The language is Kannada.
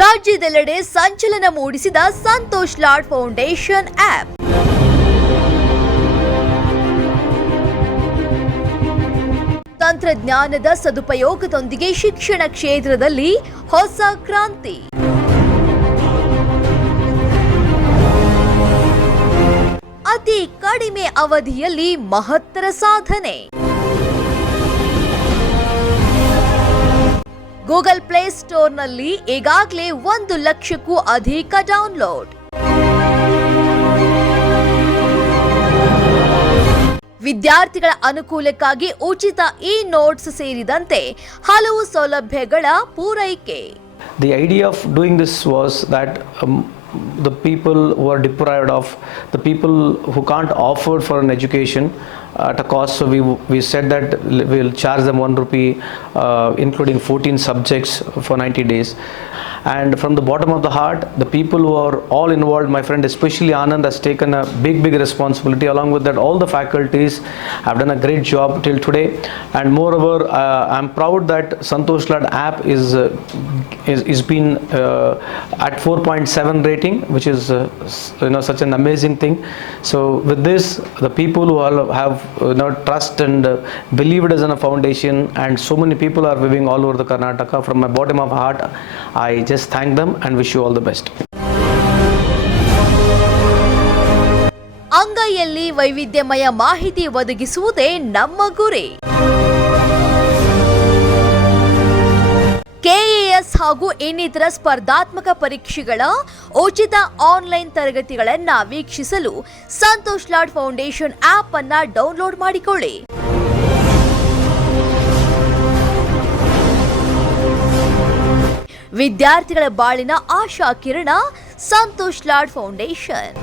ರಾಜ್ಯದೆಲ್ಲೆಡೆ ಸಂಚಲನ ಮೂಡಿಸಿದ ಸಂತೋಷ್ ಲಾಡ್ ಫೌಂಡೇಶನ್ ಆಪ್. ತಂತ್ರಜ್ಞಾನದ ಸದುಪಯೋಗದೊಂದಿಗೆ ಶಿಕ್ಷಣ ಕ್ಷೇತ್ರದಲ್ಲಿ ಹೊಸ ಕ್ರಾಂತಿ. ಅತಿ ಕಡಿಮೆ ಅವಧಿಯಲ್ಲಿ ಮಹತ್ತರ ಸಾಧನೆ. ಗೂಗಲ್ ಪ್ಲೇ ಸ್ಟೋರ್ನಲ್ಲಿ ಈಗಾಗಲೇ 1 ಲಕ್ಷಕ್ಕೂ ಅಧಿಕ ಡೌನ್ಲೋಡ್. ವಿದ್ಯಾರ್ಥಿಗಳ ಅನುಕೂಲಕ್ಕಾಗಿ ಉಚಿತ ನೋಟ್ಸ್ ಸೇರಿದಂತೆ ಹಲವು ಸೌಲಭ್ಯಗಳ ಪೂರೈಕೆ. The idea of doing this was that the people who are deprived of, the people who can't afford for an education at a cost, so we said that we will charge them 1 rupee including 14 subjects for 90 days. And from the bottom of the heart, the people who are all involved, my friend especially Anand has taken a big responsibility. Along with that, all the faculties have done a great job till today. And moreover, I'm proud that Santosh Lad app is been at 4.7 rating, which is such an amazing thing. So with this, the people who all have trust and believed us in a foundation, and so many people are living all over the Karnataka. From my bottom of heart, I just thank them and wish you all the best. ಅಂಗೈಯಲ್ಲಿ ವೈವಿಧ್ಯಮಯ ಮಾಹಿತಿ ಒದಗಿಸುವುದೇ ನಮ್ಮ ಗುರಿ. KAS ಹಾಗೂ ಇನ್ನಿತರ ಸ್ಪರ್ಧಾತ್ಮಕ ಪರೀಕ್ಷೆಗಳ ಉಚಿತ ಆನ್ಲೈನ್ ತರಗತಿಗಳನ್ನು ವೀಕ್ಷಿಸಲು ಸಂತೋಷ್ ಲಾಡ್ ಫೌಂಡೇಶನ್ ಆಪ್ ಅನ್ನು ಡೌನ್ಲೋಡ್ ಮಾಡಿಕೊಳ್ಳಿ. ವಿದ್ಯಾರ್ಥಿಗಳ ಬಾಳಿನ ಆಶಾ ಕಿರಣ ಸಂತೋಷ್ ಲಾಡ್ ಫೌಂಡೇಶನ್.